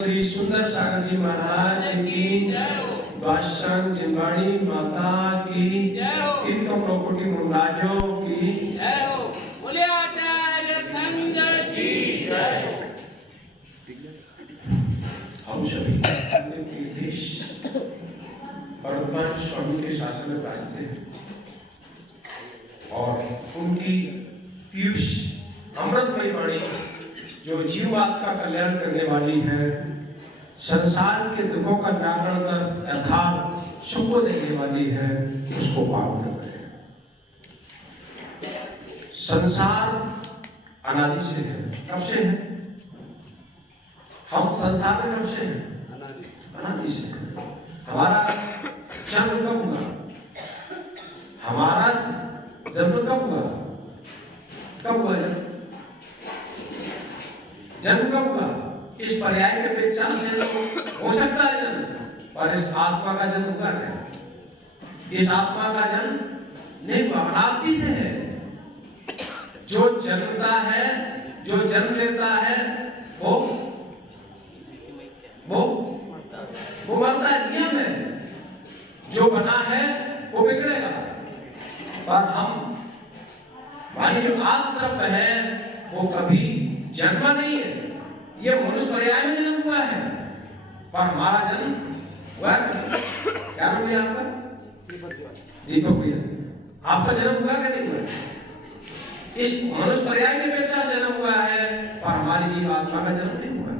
श्री सुंदर सागर जी महाराज की द्वादशांग जिनवाणी माता की तीर्थों प्रॉपर्टी महाराजों की जय हो। बोले आचार्य संघ की जय हो। हम सभी देश वर्तमान स्वामी के शासन में राजते हैं और उनकी पीयूष अमृतमयी वाणी जो जीवात्मा का कल्याण करने वाली है, संसार के दुखों का निराकरण कर यथार्थ सुख को देने वाली है, उसको पालन कर रहे हैं। संसार अनादि से है। कब से है? हम संसार में कब से हैं? अनादि से है। हमारा जन्म कब हुआ? हमारा जन्म कब हुआ? कब हुआ जन्म कब हुआ? इस पर्याय के अपेक्षा से हो सकता है जन्म, पर इस आत्मा का जन्म हुआ है। इस आत्मा का जन्म नहीं हुआ, अनादि से है। जो जन्मता है, जो जन्म लेता है, वो मरता है, नियम है। जो बना है वो बिगड़ेगा, पर हमारी जो आत्म है वो कभी जन्मा नहीं है। ये मनुष्य पर्याय में जन्म हुआ है, पर हमारा जन्म हुआ है। क्या नाम है आपका? दीपक भैया। आपका जन्म हुआ क्या नहीं हुआ? इस मनुष्य पर्याय के अपेक्षा जन्म हुआ है, पर हमारी जीव आत्मा का जन्म नहीं हुआ।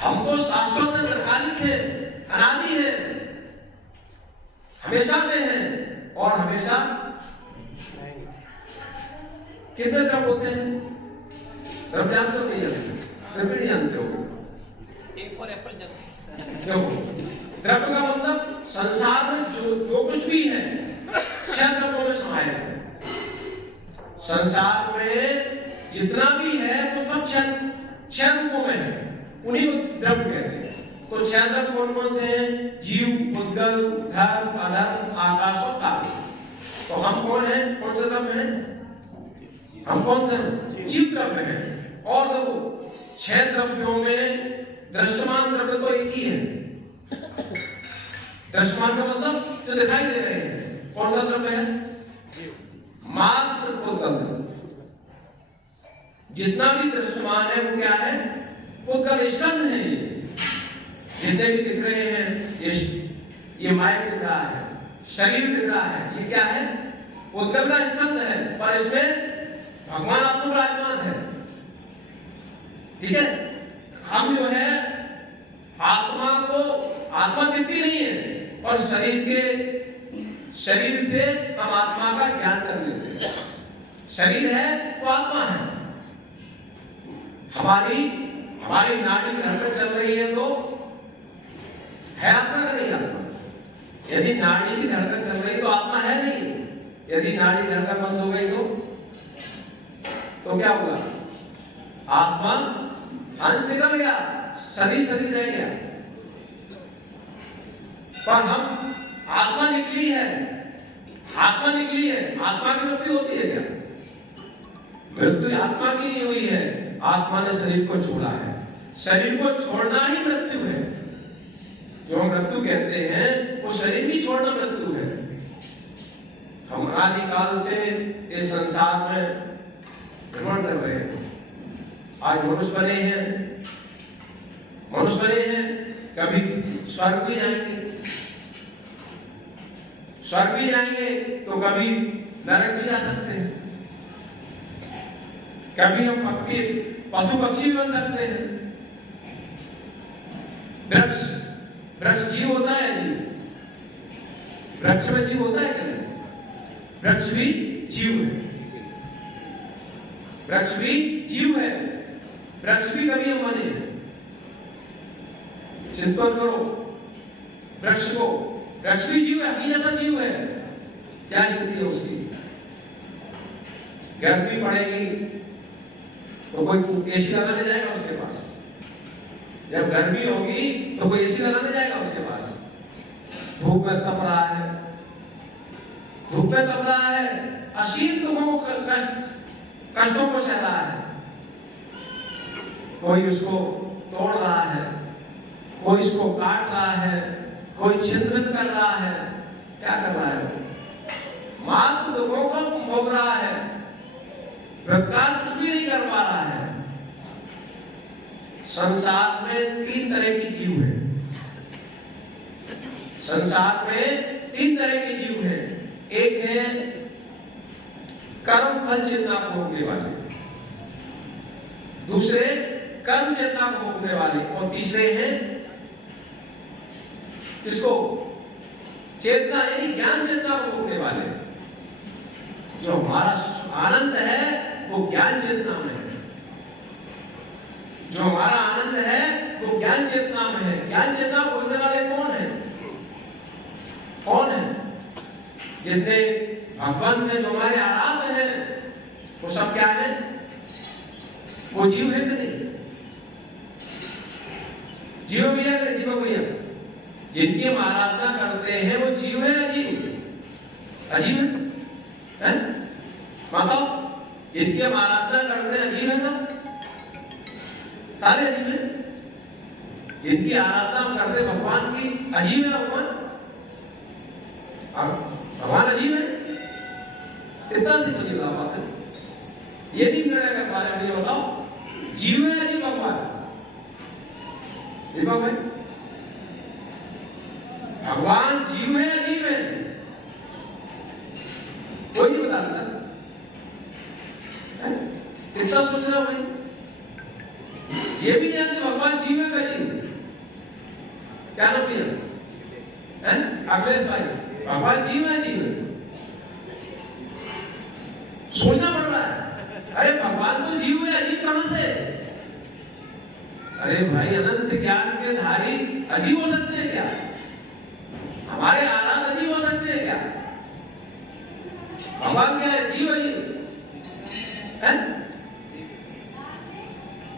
हम तो शाश्वत दीर्घकालिक है, अनादि है, हमेशा से हैं और हमेशा कितने द्रव होते हैं? द्रव जानते हो? नहीं जानते हो? एक फॉर एप्पल जानते क्यों? द्रव्य का मतलब संसार में जो कुछ भी है छह द्रव्यों में समाया है। संसार में जितना भी है वो सब छह रूपों में है, उन्हीं को द्रव्य कहते हैं। तो छह द्रव्य कौन कौन से हैं? जीव, उद्गल, धर्म, अधर्म, आकाश और काल। तो हम कौन है? कौन से द्रव्य हैं? हम कौन से? जीव द्रव्य है। और देखो, छह द्रव्यों में दृश्यमान द्रव्य तो एक ही है। दृश्यमान का मतलब जो दिखाई दे रहे हैं। कौन सा द्रव्य है? मात्र उद्गल। जितना भी दृश्यमान है वो क्या है? उद्गल स्कंध है। जितने भी दिख रहे हैं, ये माइक दिख रहा है, शरीर दिख रहा है, ये क्या है? उद्गल का स्कंध है, पर इसमें भगवान आत्मा विराजमान है। ठीक है? हम जो है आत्मा को आत्मा दिखती नहीं है, और शरीर से हम आत्मा का ज्ञान कर लेते हैं। शरीर है तो आत्मा है। हमारी नाड़ी धड़कन चल रही है तो है आत्मा का नहीं आत्मा। यदि नाड़ी की धड़कन चल रही तो आत्मा है नहीं। यदि नाड़ी धड़कन बंद हो गई तो क्या हुआ? आत्मा हंस निकल गया, शरीर रह गया। पर हम आत्मा निकली है, आत्मा की मृत्यु होती है क्या? मृत्यु आत्मा की नहीं हुई है, आत्मा ने शरीर को छोड़ा है। शरीर को छोड़ना ही मृत्यु है। जो हम मृत्यु कहते हैं वो शरीर ही छोड़ना मृत्यु है। हम आदिकाल से इस संसार में भ्रमण कर रहे हैं। आज मनुष्य बने हैं, कभी स्वर्ग भी जाएंगे, तो कभी नरक भी जा सकते हैं। कभी हम पशु पक्षी भी बन सकते हैं। वृक्ष जीव होता है नहीं? वृक्ष में जीव होता है क्या? वृक्ष भी जीव है। वृक्ष भी कभी हम बने। चिंतन करो वृक्ष भी जीव है, अपनी जैसा जीव है। क्या स्थिति है उसकी? गर्मी पड़ेगी तो कोई एसी लगाने जाएगा उसके पास। जब गर्मी होगी तो कोई एसी लगाने जाएगा उसके पास। धूप में तप रहा है, असीम दुखों कष्टों को सह रहा है। कोई उसको तोड़ रहा है, कोई इसको काट रहा है, कोई छिंदन कर रहा है। क्या कर रहा है? मात्र दुखों को भोग रहा है, प्रतिकार कुछ भी नहीं कर पा रहा है। संसार में 3 तरह के जीव हैं। संसार में 3 तरह के जीव हैं। एक है कर्म फल चेतना को भोगने वाले, दूसरे कर्म चेतना को भोगने वाले, और तीसरे हैं किसको? चेतना यानी ज्ञान चेतना को भोगने वाले। जो हमारा आनंद है वो ज्ञान चेतना में है। जो हमारा आनंद है वो ज्ञान चेतना में है। ज्ञान चेतना भोगने वाले कौन है? कौन है? जितने भगवान में जो हमारे आराध्य हैं वो सब क्या है? वो जीव है कि नहीं? जीव भैया कि जीव भैया? जिनकी हम आराधना करते हैं वो जीव है, अजीब? अजीब है? बताओ, जिनकी हम आराधना करते हैं अजीब है? सारे अजीब है। जिनकी आराधना हम करते भगवान की, अजीब है भगवान? भगवान अजीब है? इतना सी मुझे बात है, ये नहीं निर्णय कर पा रहे। मुझे बताओ, जीव है अजीब भगवान? दीपक भाई, भगवान जीव है अजीब है? कोई नहीं बता सकता। इतना सोच रहा भाई, ये भी जानते भगवान जीव है का जीव? क्या नाम भैया? अखिलेश भाई, भगवान जीव है? जीव है? सोचना पड़ रहा है। अरे भगवान तो जीव है, अजीब कहां से? अरे भाई, अनंत ज्ञान के धारी अजीब हो सकते हैं क्या? हमारे आराध अजीब हो सकते हैं क्या? भगवान क्या है? जीव अजीब है?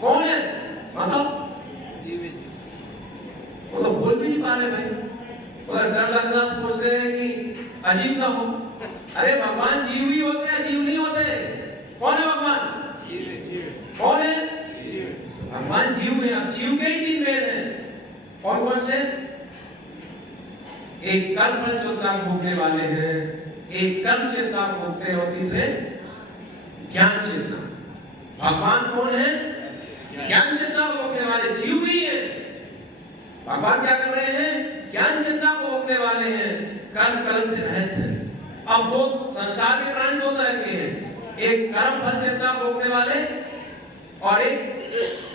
कौन है? बताओ। वो तो बोल भी नहीं पा रहे भाई, वो डर लग रहा, सोच रहे हैं कि अजीब ना हो। अरे भगवान जीव ही होते हैं, अजीब नहीं होते। कौन है भगवान? कौन है? भगवान जीव है। अब जीव के ही 3 भेद हैं। कौन कौन से? एक कर्म चेतना भोगने वाले हैं, एक कर्म चेतना भोगते हैं, और तीसरे ज्ञान चेतना। भगवान कौन है? ज्ञान चेतना को भोगने वाले, जीव ही है। भगवान क्या कर रहे हैं? ज्ञान चेतना को भोगने वाले हैं, कर्म से रहित हैं। अब दो संसार के प्राणी 2 तरह के हैं, एक कर्म फल चेतना को भोगने वाले और एक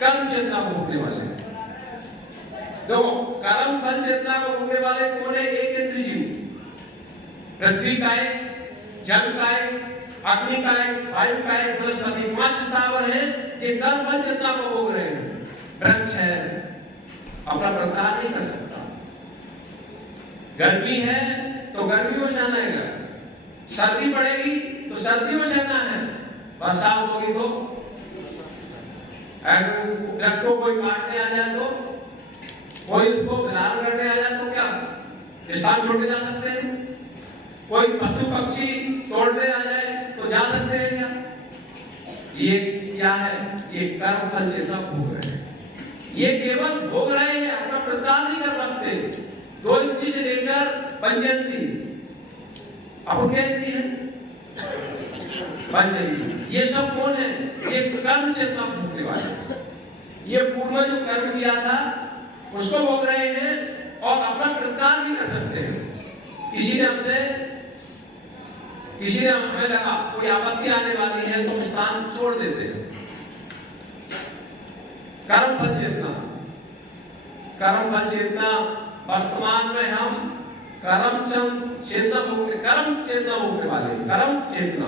कर्म चेतना को भोगने वाले। देखो, कर्म फल चेतना को भोगने वाले कौन है? एक इंद्रिय जीव, पृथ्वी का एक, जल का एक, अग्नि का एक, वायु का एक, वनस्पति, 5 स्थावर है ये कर्म फल चेतना को भोग रहे हैं। वृक्ष है, अपना प्रकार नहीं कर सकता। गर्मी है तो गर्मी को सहना है, सर्दी पड़ेगी तो सर्दी को सहना है, बरसात होगी तो वृक्ष को कोई काटने आ जाए तो, कोई इसको विधान करने आ जाए तो क्या स्थान छोड़ के जा सकते हैं? कोई पशु पक्षी तोड़ने आ जाए तो जा सकते हैं क्या? ये क्या है? ये कर्म फल चेतना भोग रहे हैं। ये केवल भोग रहे हैं, अपना प्रचार नहीं कर सकते। 2 इंद्रिय से लेकर 5 इंद्रिय, अब क्या इंद्रिय है? 5 इंद्रिय। ये सब कौन है? ये कर्म चेतना भोगने वाले। ये पूर्व जो कर्म किया था उसको भोग रहे हैं और अपना प्रचार नहीं कर सकते हैं। किसी ने हमें लगा कोई आपत्ति आने वाली है तो स्थान छोड़ देते हैं। कर्म फल चेतना, कर्म फल चेतना वर्तमान में हम कर्म चेतना भोगने वाले, कर्म चेतना,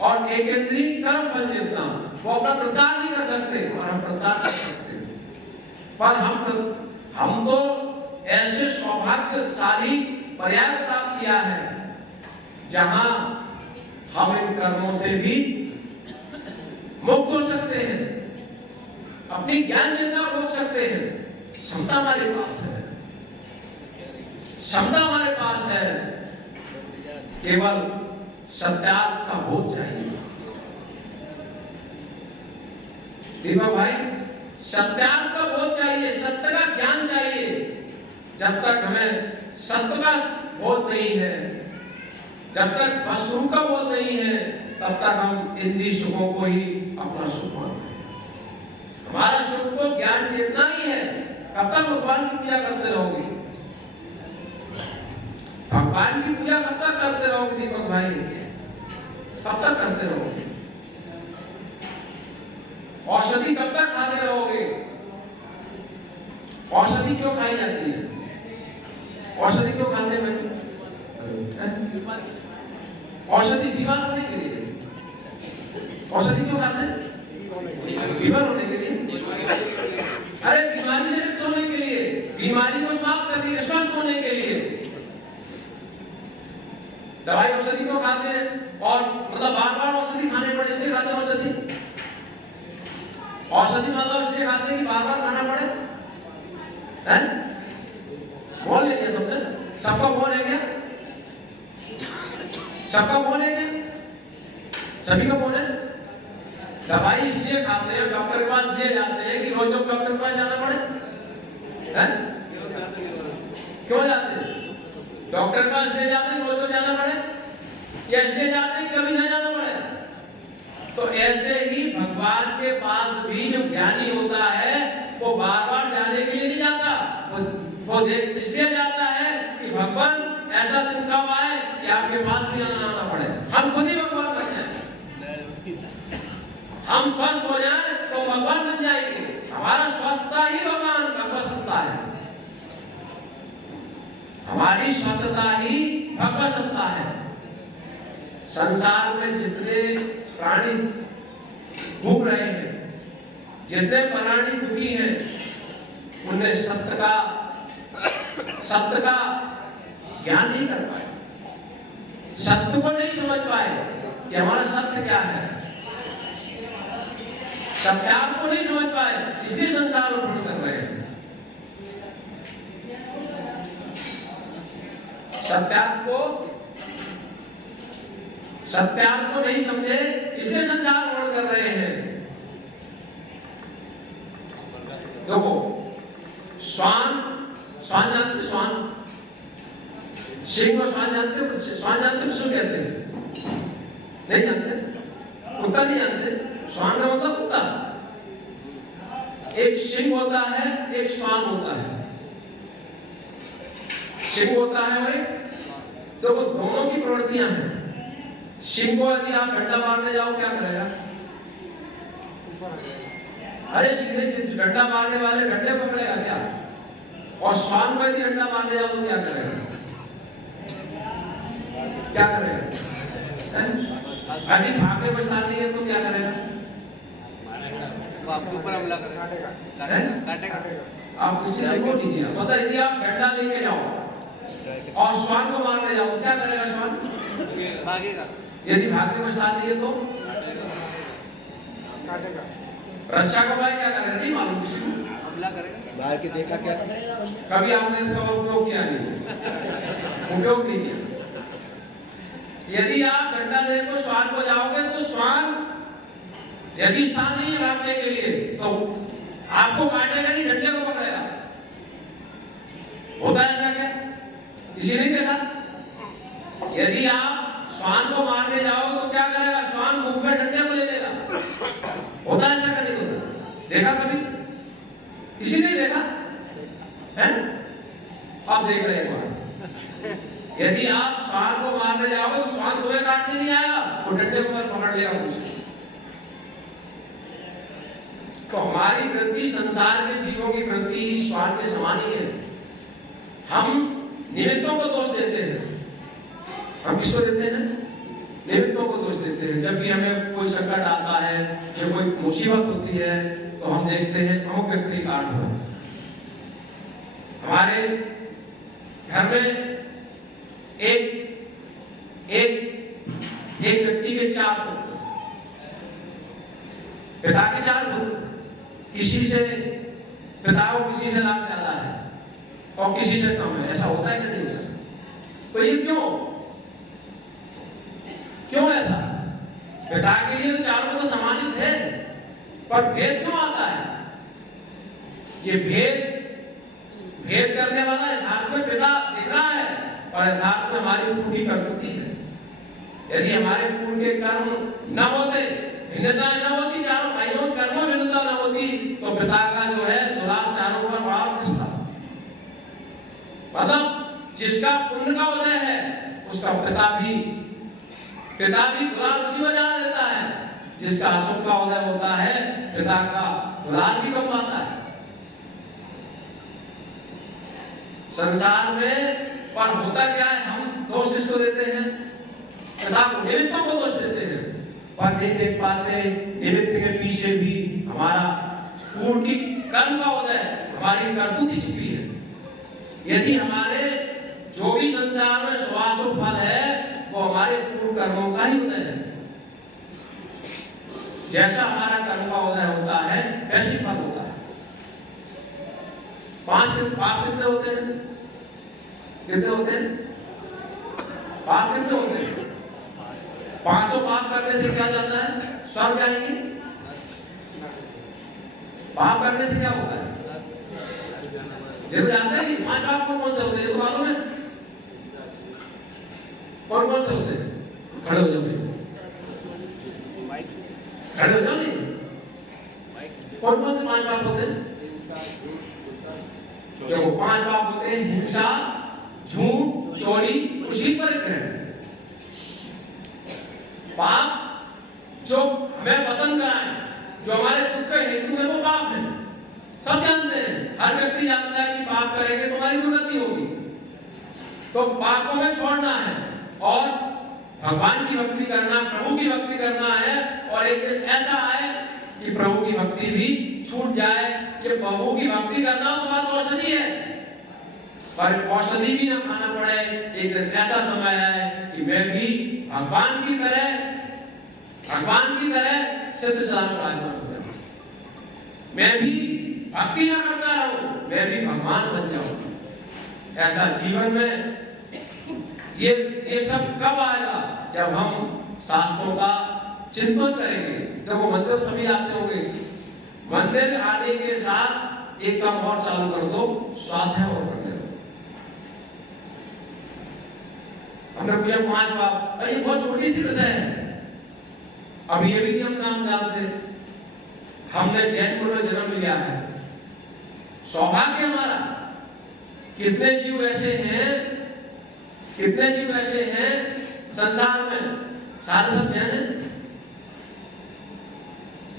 और एक इंद्रिय कर्म फल चेतना, वो अपना प्रचार नहीं कर सकते और हम प्रचार कर सकते हैं। पर हम तो ऐसे सौभाग्यशाली पर्याय प्राप्त किया है जहां हम इन कर्मों से भी मुक्त हो सकते हैं, अपनी ज्ञान चेतना को भोग सकते हैं। क्षमता हमारे पास है, क्षमता हमारे पास है, केवल सत्यार्थ का बोध चाहिए। दीपक भाई, सत्यार्थ का बोध चाहिए। जब तक हमें सत्य का बोध नहीं है, जब तक वस्तु का बोध नहीं है, तब तक हम इंद्रिय सुखों को ही अपना सुख मानते हैं। हमारा सुख तो ज्ञान चेतना ही है। कब तक भगवान की पूजा करते रहोगे? भगवान की पूजा कब तक करते रहोगे दीपक भाई? कब तक करते रहोगे? औषधि कब तक खाते रहोगे? औषधि क्यों खाई जाती है? औषधि क्यों खाते हैं? औषधि बीमार होने के लिए। औषधि क्यों खाते हैं? बीमार होने के लिए। अरे बीमारी से मुक्त होने के लिए, बीमारी को समाप्त करने के, स्वस्थ होने के लिए दवाई औषधि क्यों खाते हैं? और मतलब बार बार औषधि खाने पड़े इसलिए खाते हैं औषधि। औषधि मतलब इसलिए खाते हैं कि बार बार खाना पड़े। हैं? बोल लेंगे तुमने? सबका बोल है क्या? सबका बोल है क्या? सभी का बोल है? दवाई इसलिए खाते हैं, डॉक्टर के पास लिए जाते हैं कि रोज डॉक्टर के पास जाना पड़े। हैं? क्यों जाते हैं? डॉक्टर के पास ले जाते हैं रोज जाना पड़े, या इसलिए जाते हैं कभी ना जाना पड़े? तो ऐसे ही भगवान के पास भी जो ज्ञानी होता है वो बार बार जाने के लिए नहीं जाता, वो इसलिए जाता है कि भगवान ऐसा दिन कब आए कि आपके पास भी आना पड़े। हम खुद ही भगवान बन जाए, हम स्वस्थ हो जाए तो भगवान बन जाएंगे। हमारा स्वस्थता ही भगवान भगवत सत्ता है, हमारी स्वस्थता ही भगवत सत्ता है। संसार में जितने प्राणी घूम रहे हैं, जितने प्राणी दुखी हैं, उन्हें सत्य का ज्ञान नहीं कर पाए, सत्य को नहीं समझ पाए कि हमारा सत्य क्या है, सत्यार्थ को नहीं समझ पाए, इसलिए संसार में भ्रमण कर रहे हैं। सत्यार्थ को नहीं समझे, इसलिए संसार भ्रमण कर रहे हैं। देखो श्वान जानते, श्वान सिंह को श्वान जानते हो? श्वान जानते हो? क्यों कहते हैं? नहीं जानते? कुत्ता नहीं जानते? श्वान का मतलब कुत्ता। एक सिंह होता है, एक श्वान होता है। सिंह होता है भाई, तो वो दोनों की प्रवृत्तियां हैं। सिंह को यदि आप डंडा मारने जाओ क्या करेगा? अरे सीधे डंडा मारने वाले डंडे पकड़ेगा क्या? और श्वान को यदि डंडा मारने जाओ तो क्या करेगा? क्या करेगा? यदि भागने बचता नहीं है तो क्या करेगा? आपके ऊपर हमला करेगा, काटेगा। आप किसी ने बोल नहीं दिया। पता यदि आप डंडा लेके जाओ और श्वान को मारने जाओ क्या करेगा? श्वान भागेगा। यदि भागने बचता नहीं है तो काटेगा। रक्षा का उपाय क्या करेगा? नहीं मालूम किसी को, हमला करेगा। बाहर के देखा क्या? कभी आपने इसका उपयोग किया नहीं, उपयोग नहीं किया। यदि आप डंडा लेकर श्वान को जाओगे तो श्वान यदि स्थान नहीं है भागने के लिए तो आपको काटेगा नहीं, डंडे को पकड़ेगा। होता है ऐसा क्या? किसी ने देखा? यदि आप श्वान को मारने जाओ तो क्या करेगा? श्वान मुंह में डंडे को ले लेगा। होता है ऐसा? नहीं होता? देखा कभी? किसी ने देखा है? आप देख रहे हैं। यदि आप श्वान को मारने जाओगे तो श्वान तुम्हें काटने नहीं आएगा, वो डंडे को पकड़ लेगा मुझे। तो हमारी वृत्ति संसार के जीवों की वृत्ति श्वान के समान ही है। हम निमित्तों को दोष देते हैं। हम किसको देते हैं? निमित्तों को दोष देते हैं। जब भी हमें कोई संकट आता है, जब कोई मुसीबत होती है तो हम देखते हैं अमुक व्यक्ति कारण हुआ। हमारे घर में एक व्यक्ति के 4 पुत्र, पिता के 4 पुत्र, किसी से पिता को किसी से लाभ ज्यादा है और किसी से कम है। ऐसा होता है कि नहीं होता? तो ये क्यों ऐसा? पिता के लिए तो 4 पुत्र समान ही थे, पर भेद क्यों आता है? ये भेद भेद करने वाला यथार्थ में पिता दिख रहा है, और यथार्थ में हमारी पूर्व की करतूती है। यदि हमारे पूर्व के कर्म न होते, भिन्नता न होती, चारों भाइयों कर्मों में भिन्नता न होती, तो पिता का जो है दुलार चारों पर बड़ा किस्ता। मतलब जिसका पुण्य का उदय है उसका पिता भी दुलार उसी में जाना देता है, जिसका अशुभ का उदय होता है पिता का दुलार भी कम आता है। संसार में पर होता क्या है, हम दोष किसको देते हैं? पिता को, निमित्तों को दोष देते हैं, पर नहीं देख पाते निमित्त के पीछे भी हमारा पूर्व की कर्म का उदय, हमारी करतूती छिपी है। यदि हमारे जो भी संसार में शुभाशुभ फल है वो हमारे पूर्व कर्मों का ही उदय है। जैसा हमारा कर्म का उदय होता है वैसे फल होता है। 5 पाप कितने होते हैं? कितने होते हैं? पाप कितने होते हैं? 5 पाप करने से क्या जाता है? स्वर्ग जाएंगे। पाप करने से क्या होता है? ये तो जानते हैं कि 5 पाप कौन से होते हैं? ये तो मालूम है कौन कौन से होते हैं? खड़े हो जाओ, खड़े हो जाओ। नहीं, कौन कौन से 5 पाप होते हैं? देखो, 5 पाप होते हैं: हिंसा, झूठ, चोरी, खुशी, परिग्रह। पाप जो हमें पतन कराए, जो हमारे दुख का हेतु है, वो पाप है। सब जानते हैं, हर व्यक्ति जानता है कि पाप करेंगे तो हमारी दुर्गति होगी। तो पापों में छोड़ना है और भगवान की भक्ति करना, प्रभु की भक्ति करना है। और एक दिन ऐसा आए कि प्रभु की भक्ति भी छूट जाए। ये प्रभु की भक्ति करना तो बात औषधि है, पर औषधि भी ना खाना पड़े। एक दिन ऐसा समय आए कि मैं भी भगवान की तरह सिद्ध सलामत राजमान हो जाऊं, मैं भी भक्ति ना करता रहूं, मैं भी भगवान बन जाऊं। ऐसा जीवन में ये सब कब आएगा? जब हम शास्त्रों का चिंतन करेंगे। देखो, मंदिर सभी आते होंगे, मंदिर आने के साथ एक काम और चालू कर दो, स्वाध्याय और कर दो। हमने पूछा 5 बार, ये बहुत छोटी सी विषय है, अब ये भी नहीं हम नाम जानते। हमने जैनपुर में जन्म लिया है, सौभाग्य हमारा। कितने जीव ऐसे हैं संसार में? सारे सब जैन हैं।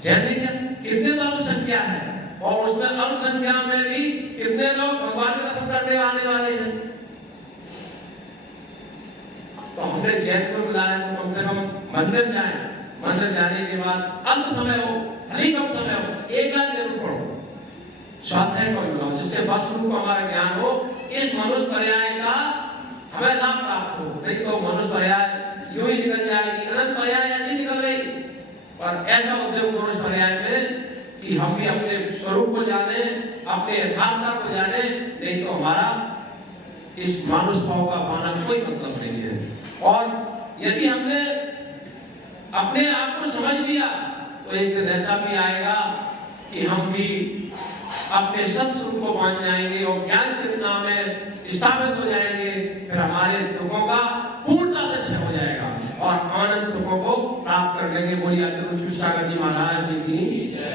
जैन है क्या? कितने तो अल्पसंख्या है, और उसमें अल्पसंख्या में भी कितने लोग भगवान के दर्शन करने आने वाले हैं। तो हमने जैन को बुलाया तो कम से कम मंदिर जाए। मंदिर जाने के बाद अल्प समय हो, भले कम समय हो, 1 लाख जरूर पढ़ो, स्वाध्याय को बुलाओ, जिससे वस्तु को हमारा ज्ञान हो, इस मनुष्य पर्याय का हमें लाभ प्राप्त हो। नहीं तो मनुष्य पर्याय यूं ही निकल जाएगी, अनंत पर्याय ऐसी निकल गई। पर ऐसा उद्योग मनुष्य पर्याय में कि हम भी अपने स्वरूप को जाने, अपने यथार्थता को जाने, नहीं तो हमारा इस मानुष भाव का पाना में कोई मतलब नहीं है। और यदि हमने अपने आप को समझ लिया तो एक दिन ऐसा भी आएगा कि हम भी अपने सत्स्वरूप को मान जाएंगे और ज्ञान चेतना में स्थापित हो जाएंगे। फिर हमारे दुखों का पूर्णता से क्षय हो जाएगा और आनंद सुखों को प्राप्त कर लेंगे। बोलिए आचार्य शिष्टाचार्य जी महाराज जी की जय।